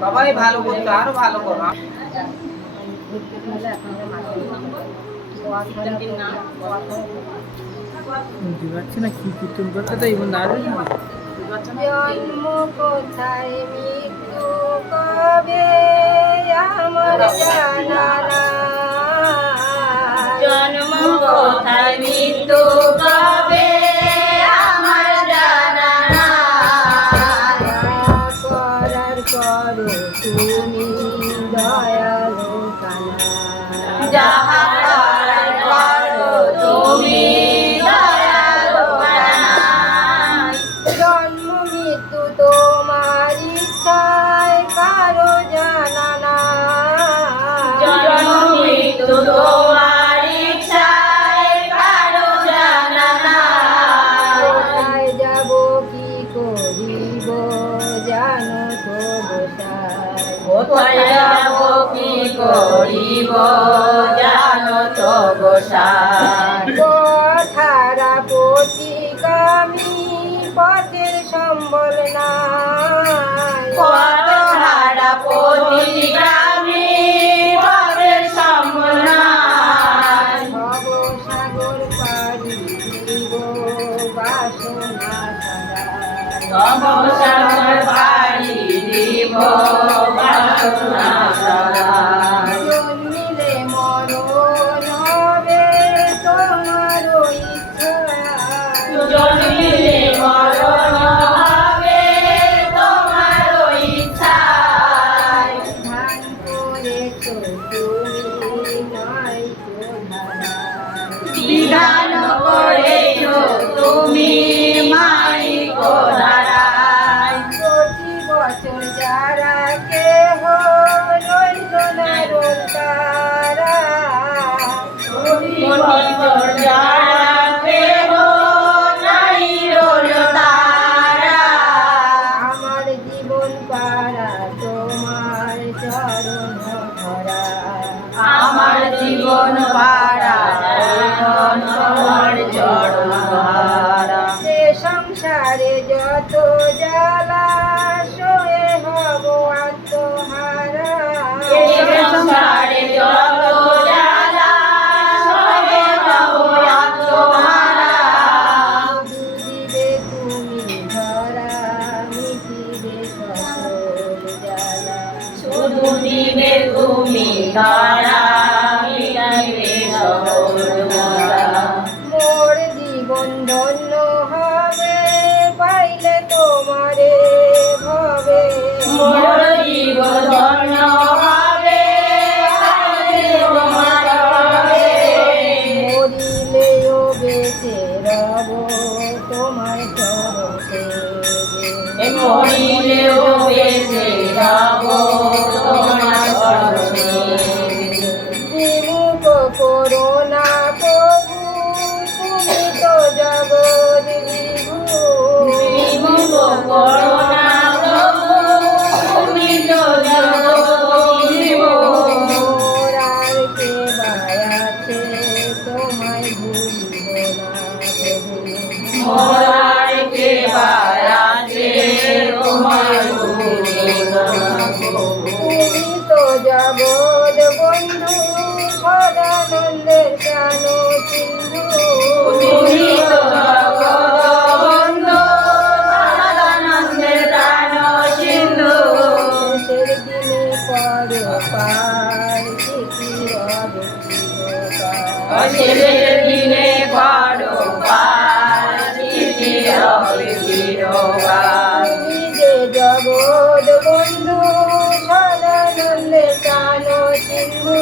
সবাই ভালো করতো, আরো ভালো করো। বুঝতে পারছি না কি কীর্তন করতে, তো এবং দাঁড়িয়ে জন্ম কোথায় মৃত্যু কবে আমার জানা নাই। জন্ম কোথায় মৃত্যু কবে আমার জানা নাই। করার করো তুমি দয়ালু কানা। যাহা করার করো তুমি দয়ালু কানাই। জন্ম মৃত্যু তোমার ইচ্ছায় কারো জানা নাই। জন্ম মৃত্যু তোমার ইচ্ছায় কারো জানা নাই। কোথায় যাব কি করিব জানো তো গোসাই। কোথায় যাব কি করিব জানো তো গোসাই। পথারা পথিগামী পথের সম্বল নাই। পথহারা পথিগামী পথের সম্বল নাই। ভব সাগর পাড়ি দিব বাসনা ছাড়াই। তব সাগর পাড়ি দিব বাসনা ছাড়াই। জন্মিলে মরণ হবে তোমার ইচ্ছায়। জন্মিলে মরণ হবে তোমার ইচ্ছায়। ধান করেছ তুমি নাই কোধারায়। বিধান করেছ তুমি মাইক ধারায়। প্রতি বছর যারা কেহ রইল না রোল তারা। বছর যারা কেহ নাই রইল তারা। আমার জীবন পারা তোমার চরণ ধরা। আমার জীবন পারা এখন তোমার চরণ ধারা। সে সংসারে যত জ্বালা সয়ে হব আত্মহারা। এ সংসারে যত জ্বালা সয়ে হব আত্মহারা। দিবে তুমি ধরা মিটিবে সকল জ্বালা। শুধু দিবে তুমি ধরা মিটাইবে সকল জ্বালা। মোর জীবন ধন্য হবে পাইলে তোমারে ভবে। মোর জীবন ধন্য হবে পাইলে তোমার হবে। মরিলেও বেঁচে রব তোমার চরণে। মরিলেও বেঁচে যাব তোমার চরণে। বিমুখ করো না প্রভু তুমি তো জগৎ বিভু। বিমুখ করো না প্রভু তুমি তো জগৎ-বিভু। মোর আর কে বায়াছে তোমায় ভুলিব না প্রভু। মোর আর কে বায়াছে তোমার ভুলিব না প্রভু। তুমি তো জগৎ বন্ধু সদানন্দের প্রাণ সিন্ধু। তুমি তো জগৎ বন্ধু সদানন্দের প্রাণ সিন্ধু। শেষের দিনে করো পার কি হবে চিরকাল। শেষের দিনে পারো পার চিঠি হবে চিরকাল। তুমি যে জগৎ বন্ধু সদানন্দের প্রাণ সিন্ধু।